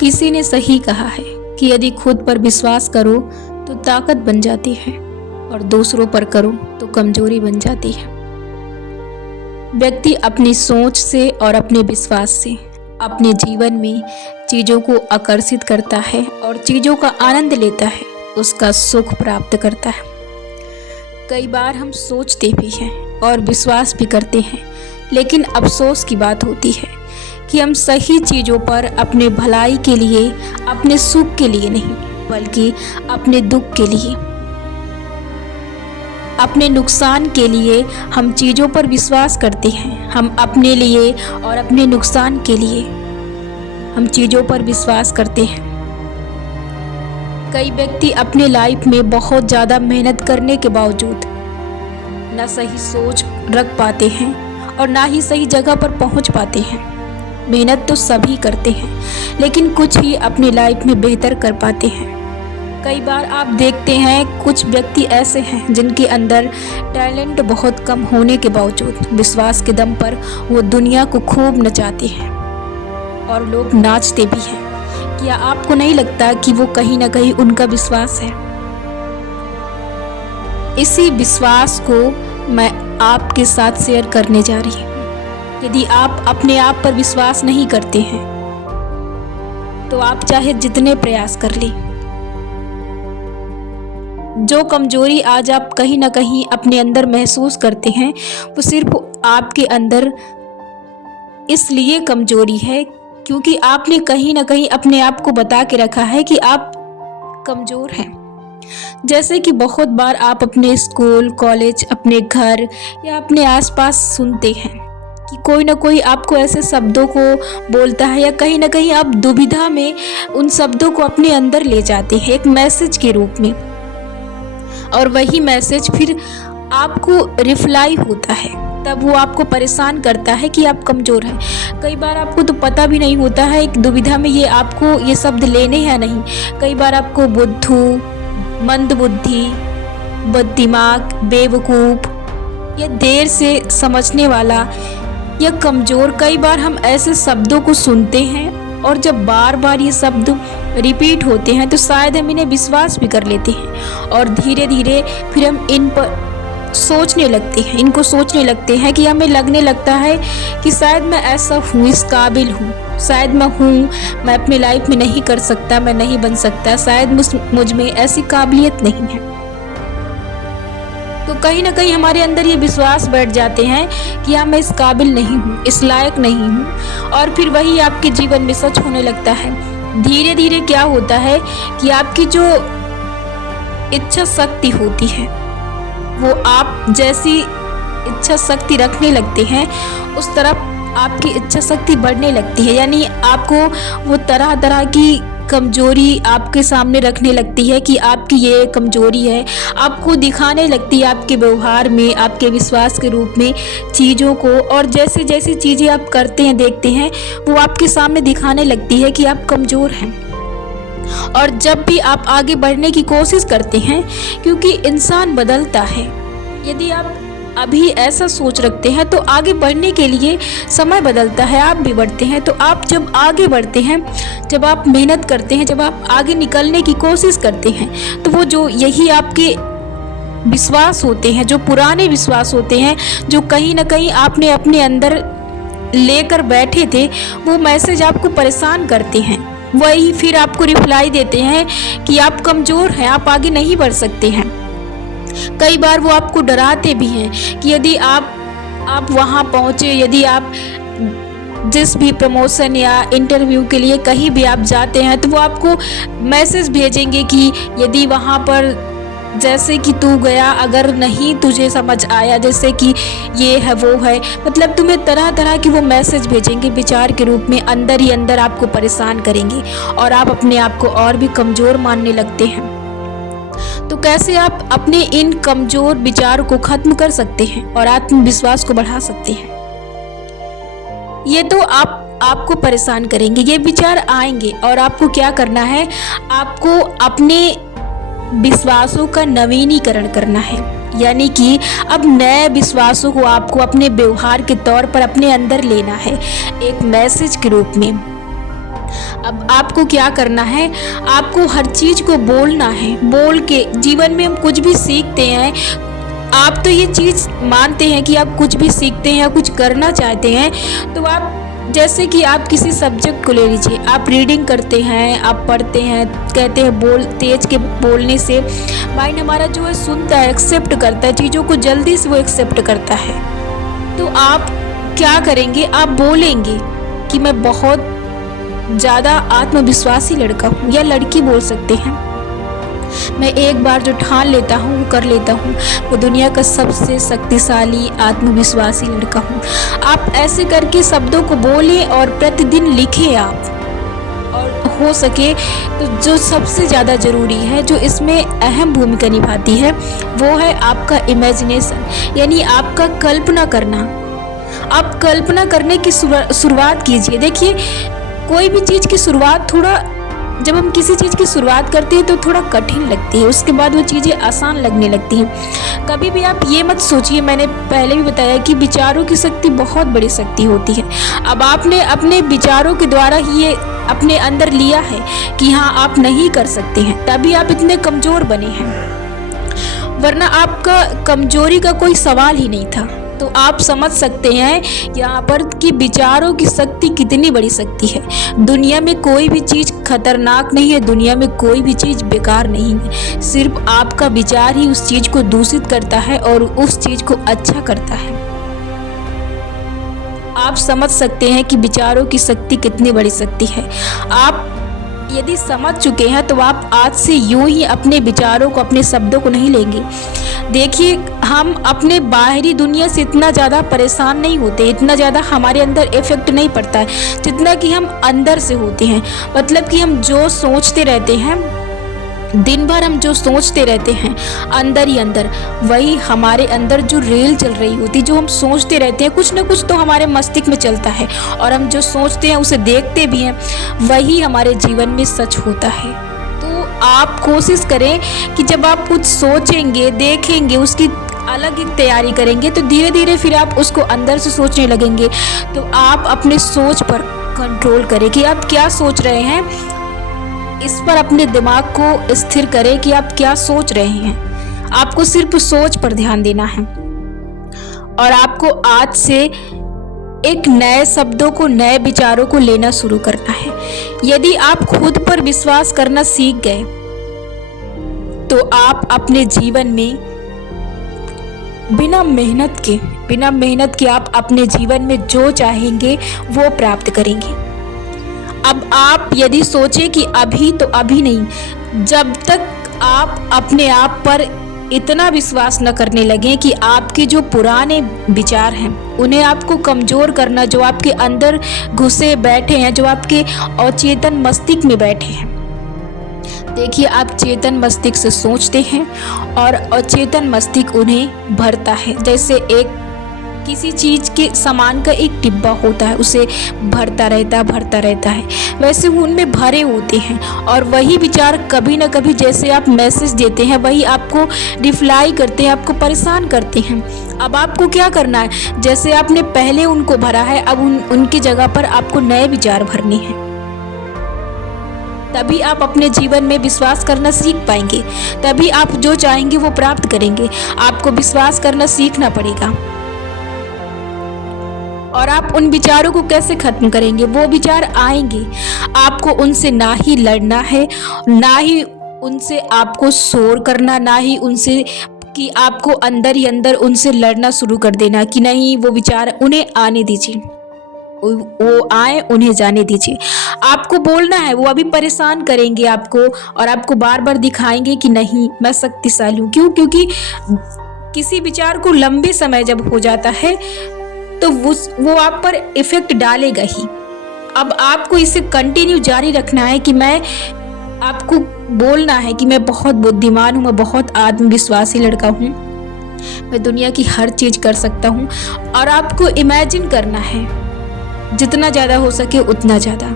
किसी ने सही कहा है कि यदि खुद पर विश्वास करो तो ताकत बन जाती है और दूसरों पर करो तो कमजोरी बन जाती है। व्यक्ति अपनी सोच से और अपने विश्वास से अपने जीवन में चीज़ों को आकर्षित करता है और चीज़ों का आनंद लेता है, उसका सुख प्राप्त करता है। कई बार हम सोचते भी हैं और विश्वास भी करते हैं, लेकिन अफसोस की बात होती है कि हम सही चीज़ों पर अपने भलाई के लिए, अपने सुख के लिए नहीं, बल्कि अपने दुख के लिए, अपने नुकसान के लिए हम चीज़ों पर विश्वास करते हैं। हम अपने लिए और अपने नुकसान के लिए हम चीज़ों पर विश्वास करते हैं। कई व्यक्ति अपने लाइफ में बहुत ज़्यादा मेहनत करने के बावजूद ना सही सोच रख पाते हैं और ना ही सही जगह पर पहुंच पाते हैं। मेहनत तो सभी करते हैं, लेकिन कुछ ही अपनी लाइफ में बेहतर कर पाते हैं। कई बार आप देखते हैं कुछ व्यक्ति ऐसे हैं जिनके अंदर टैलेंट बहुत कम होने के बावजूद विश्वास के दम पर वो दुनिया को खूब नचाते हैं और लोग नाचते भी हैं। क्या आपको नहीं लगता कि वो कहीं ना कहीं उनका विश्वास है? इसी विश्वास को मैं आपके साथ शेयर करने जा रही हूँ। यदि आप अपने आप पर विश्वास नहीं करते हैं तो आप चाहे जितने प्रयास कर लें, जो कमजोरी आज आप कहीं ना कहीं अपने अंदर महसूस करते हैं वो सिर्फ आपके अंदर इसलिए कमजोरी है क्योंकि आपने कहीं ना कहीं अपने आप को बता के रखा है कि आप कमजोर हैं। जैसे कि बहुत बार आप अपने स्कूल, कॉलेज, अपने घर या अपने आसपास सुनते हैं कि कोई ना कोई आपको ऐसे शब्दों को बोलता है या कहीं ना कहीं आप दुविधा में उन शब्दों को अपने अंदर ले जाते हैं एक मैसेज के रूप में, और वही मैसेज फिर आपको रिप्लाई होता है, तब वो आपको परेशान करता है कि आप कमज़ोर हैं। कई बार आपको तो पता भी नहीं होता है एक दुविधा में ये आपको ये शब्द लेने हैं नहीं। कई बार आपको बुद्धू, मंदबुद्धि, बददिमाग, बेवकूफ़ या देर से समझने वाला या कमज़ोर, कई बार हम ऐसे शब्दों को सुनते हैं और जब बार बार ये शब्द रिपीट होते हैं तो शायद हम इन्हें विश्वास भी कर लेते हैं और धीरे धीरे फिर हम इन पर सोचने लगते हैं, इनको सोचने लगते हैं कि हमें लगने लगता है कि शायद मैं ऐसा हूँ, इस काबिल हूँ, शायद मैं हूँ, मैं अपनी लाइफ में नहीं कर सकता, मैं नहीं बन सकता, शायद मुझ में ऐसी काबिलियत नहीं है। तो कहीं ना कहीं हमारे अंदर ये विश्वास बैठ जाते हैं कि हाँ मैं इस काबिल नहीं हूँ, इस लायक नहीं हूँ, और फिर वही आपके जीवन में सच होने लगता है। धीरे धीरे क्या होता है कि आपकी जो इच्छा शक्ति होती है वो आप जैसी इच्छा शक्ति रखने लगते हैं उस तरफ आपकी इच्छा शक्ति बढ़ने लगती है। यानी आपको वो तरह तरह की कमजोरी आपके सामने रखने लगती है कि आपकी ये कमजोरी है, आपको दिखाने लगती है आपके व्यवहार में, आपके विश्वास के रूप में चीज़ों को, और जैसे जैसी चीज़ें आप करते हैं, देखते हैं, वो आपके सामने दिखाने लगती है कि आप कमज़ोर हैं। और जब भी आप आगे बढ़ने की कोशिश करते हैं, क्योंकि इंसान बदलता है, यदि आप अभी ऐसा सोच रखते हैं तो आगे बढ़ने के लिए समय बदलता है, आप भी बढ़ते हैं। तो आप जब आगे बढ़ते हैं, जब आप मेहनत करते हैं, जब आप आगे निकलने की कोशिश करते हैं, तो वो जो यही आपके विश्वास होते हैं, जो पुराने विश्वास होते हैं, जो कहीं ना कहीं आपने अपने अंदर लेकर बैठे थे, वो मैसेज आपको परेशान करते हैं। वही फिर आपको रिप्लाई देते हैं कि आप कमज़ोर हैं, आप आगे नहीं बढ़ सकते हैं। कई बार वो आपको डराते भी हैं कि यदि आप वहाँ पहुँचे, यदि आप जिस भी प्रमोशन या इंटरव्यू के लिए कहीं भी आप जाते हैं, तो वो आपको मैसेज भेजेंगे कि यदि वहाँ पर जैसे कि तू गया, अगर नहीं तुझे समझ आया, जैसे कि ये है वो है, मतलब तुम्हें तरह तरह की वो मैसेज भेजेंगे विचार के रूप में, अंदर ही अंदर आपको परेशान करेंगे और आप अपने आप को और भी कमज़ोर मानने लगते हैं। तो कैसे आप अपने इन कमज़ोर विचारों को ख़त्म कर सकते हैं और आत्मविश्वास को बढ़ा सकते हैं? ये तो आपको परेशान करेंगे, ये विचार आएंगे, और आपको क्या करना है, आपको अपने विश्वासों का नवीनीकरण करना है। यानी कि अब नए विश्वासों को आपको अपने व्यवहार के तौर पर अपने अंदर लेना है, एक मैसेज के रूप में। अब आपको क्या करना है, आपको हर चीज़ को बोलना है। बोल के जीवन में हम कुछ भी सीखते हैं, आप तो ये चीज़ मानते हैं कि आप कुछ भी सीखते हैं या कुछ करना चाहते हैं, तो आप जैसे कि आप किसी सब्जेक्ट को ले लीजिए, आप रीडिंग करते हैं, आप पढ़ते हैं, कहते हैं तेज के बोलने से माइंड हमारा जो है सुनता है, एक्सेप्ट करता है, चीज़ों को जल्दी से वो एक्सेप्ट करता है। तो आप क्या करेंगे, आप बोलेंगे कि मैं बहुत ज़्यादा आत्मविश्वासी लड़का हूँ या लड़की बोल सकते हैं। मैं एक बार जो ठान लेता हूँ वो कर लेता हूँ, वो दुनिया का सबसे शक्तिशाली आत्मविश्वासी लड़का हूँ। आप ऐसे करके शब्दों को बोलें और प्रतिदिन लिखें आप। और हो सके तो जो सबसे ज़्यादा ज़रूरी है, जो इसमें अहम भूमिका निभाती है, वो है आपका इमेजिनेशन, यानी आपका कल्पना करना। आप कल्पना करने की शुरुआत कीजिए। देखिए, कोई भी चीज़ की शुरुआत जब हम किसी चीज़ की शुरुआत करते हैं तो थोड़ा कठिन लगती है, उसके बाद वो चीज़ें आसान लगने लगती हैं। कभी भी आप ये मत सोचिए, मैंने पहले भी बताया कि विचारों की शक्ति बहुत बड़ी शक्ति होती है। अब आपने अपने विचारों के द्वारा ही ये अपने अंदर लिया है कि हाँ आप नहीं कर सकते हैं, तभी आप इतने कमज़ोर बने हैं, वरना आपका कमज़ोरी का कोई सवाल ही नहीं था। तो आप समझ सकते हैं यहाँ पर कि विचारों की शक्ति कितनी बड़ी शक्ति है। दुनिया में कोई भी चीज़ खतरनाक नहीं है, दुनिया में कोई भी चीज़ बेकार नहीं है। सिर्फ आपका विचार ही उस चीज़ को दूषित करता है और उस चीज़ को अच्छा करता है। आप समझ सकते हैं कि विचारों की शक्ति कितनी बड़ी शक्ति है। आप यदि समझ चुके हैं तो आप आज से यूं ही अपने विचारों को, अपने शब्दों को नहीं लेंगे। देखिए, हम अपने बाहरी दुनिया से इतना ज़्यादा परेशान नहीं होते, इतना ज़्यादा हमारे अंदर इफेक्ट नहीं पड़ता है जितना कि हम अंदर से होते हैं। मतलब कि हम जो सोचते रहते हैं, दिन भर हम जो सोचते रहते हैं अंदर ही अंदर, वही हमारे अंदर जो रेल चल रही होती, जो हम सोचते रहते हैं, कुछ ना कुछ तो हमारे मस्तिष्क में चलता है और हम जो सोचते हैं उसे देखते भी हैं, वही हमारे जीवन में सच होता है। तो आप कोशिश करें कि जब आप कुछ सोचेंगे, देखेंगे, उसकी अलग एक तैयारी करेंगे, तो धीरे धीरे फिर आप उसको अंदर से सोचने लगेंगे। तो आप अपने सोच पर कंट्रोल करें कि आप क्या सोच रहे हैं, इस पर अपने दिमाग को स्थिर करें कि आप क्या सोच रहे हैं। आपको सिर्फ सोच पर ध्यान देना है और आपको आज से एक नए शब्दों को, नए विचारों को लेना शुरू करना है। यदि आप खुद पर विश्वास करना सीख गए तो आप अपने जीवन में बिना मेहनत के आप अपने जीवन में जो चाहेंगे वो प्राप्त करेंगे। अब आप यदि सोचें कि अभी तो अभी नहीं, जब तक आप अपने आप पर इतना विश्वास न करने लगें कि आपके जो पुराने विचार हैं उन्हें आपको कमज़ोर करना, जो आपके अंदर घुसे बैठे हैं, जो आपके अचेतन मस्तिष्क में बैठे हैं। देखिए, आप चेतन मस्तिष्क से सोचते हैं और अचेतन मस्तिष्क उन्हें भरता है। जैसे एक किसी चीज़ के सामान का एक डिब्बा होता है, उसे भरता रहता है, वैसे उनमें भरे होते हैं और वही विचार कभी ना कभी, जैसे आप मैसेज देते हैं, वही आपको रिप्लाई करते हैं, आपको परेशान करते हैं। अब आपको क्या करना है, जैसे आपने पहले उनको भरा है, अब उनकी जगह पर आपको नए विचार भरने हैं। तभी आप अपने जीवन में विश्वास करना सीख पाएंगे, तभी आप जो चाहेंगे वो प्राप्त करेंगे। आपको विश्वास करना सीखना पड़ेगा। और आप उन विचारों को कैसे खत्म करेंगे, वो विचार आएंगे, आपको उनसे ना ही लड़ना है, ना ही उनसे आपको शोर करना, ना ही उनसे कि आपको अंदर ही अंदर उनसे लड़ना शुरू कर देना कि नहीं, वो विचार उन्हें आने दीजिए, वो आए, उन्हें जाने दीजिए। आपको बोलना है, वो अभी परेशान करेंगे आपको और आपको बार बार दिखाएंगे कि नहीं मैं शक्तिशाली हूँ। क्यों? क्योंकि किसी विचार को लंबे समय जब हो जाता है तो वो आप पर इफेक्ट डालेगा ही। अब आपको इसे कंटिन्यू जारी रखना है कि आपको बोलना है कि मैं बहुत बुद्धिमान हूँ, मैं बहुत आत्मविश्वासी लड़का हूँ, मैं दुनिया की हर चीज़ कर सकता हूँ। और आपको इमेजिन करना है जितना ज़्यादा हो सके उतना ज़्यादा।